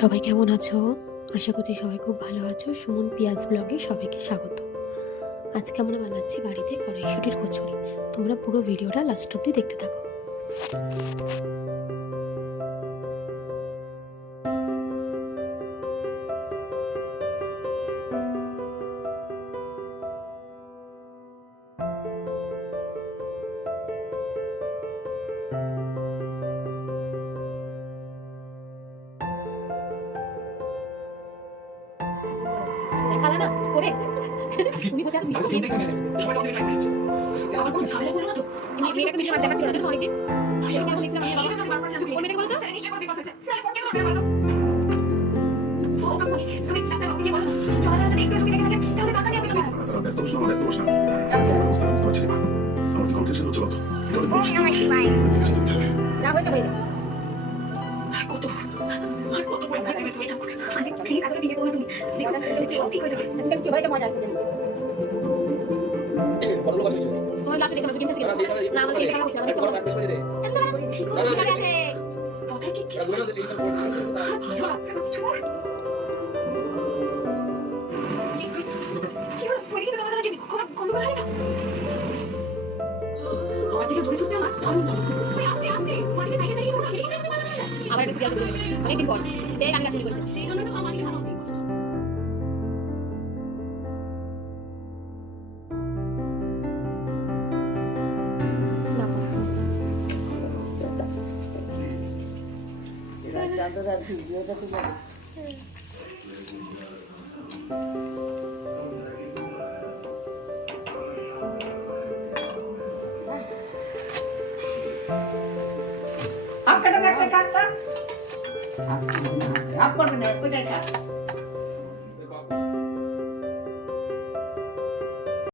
সবাই কেমন আছো? আশা করছি সবাই খুব ভালো আছো। সুমন পিয়াজ ব্লগে সবাইকে স্বাগত। আজকে আমরা বানাচ্ছি বাড়িতে কড়াইশুঁটির কচুরি। তোমরা পুরো ভিডিওটা লাস্ট অবধি দেখতে থাকো। খালা না করে তুমি বসে আছো, আমার কোনো ঝামেলা করলো না তো? মেয়েটাকে মিশে মারতে পারছি না অনেকদিন। সেটা আমি বলেছিলাম আমি বাবা কোন মেয়েটা বলো তো? নিশ্চয়ই কোন বিপদ হয়েছে। তাহলে ফোন কেন করবে বলো? ও কাকুনি তুমি ডাক্তার বাবুকে বলো সমাজ আছে একটু চোখে দেখে থাকে তাহলে টাকা নিয়ে আমি কেন? ব্যস্ত বস না আমার কি কন্টেনশন হচ্ছে কত? না হয়েছে হয়ে যাবে। আর কত পয়সা দেবে তুমি ঠাকুর? আরে প্লিজ আগে বিয়ে করো তুমি। দেখো সব ঠিক হয়ে যাবে। দেখছি হয়েছে মজা আসতে দেন। কত লোক আছে? তোমার লাস্টে দেখো তুমি থেকে না আমাকে এই জায়গা করছিলাম দেখতে পারো। ঠিক আছে। কথাই কি কি ভালো লাগছে না চোর। কি হলো? পরে কি তোমার লাগে কোনো হয় না? আমার থেকে জোরে ছুটতে আমার দারুণ লাগে। ওই আস্তে আস্তে মাটিতে সাইকেল চালিয়ে ওঠা হেলিকপ্টার সাথে মারা যায়। আবার একটা সিরিয়াল করেছে অনেকদিন পর সেই রান্না শুরু করেছে। সেই জন্যই তো আমার মাটিতে ভালো হচ্ছে। आप कदम रखते काटता आप कर बना कोई नहीं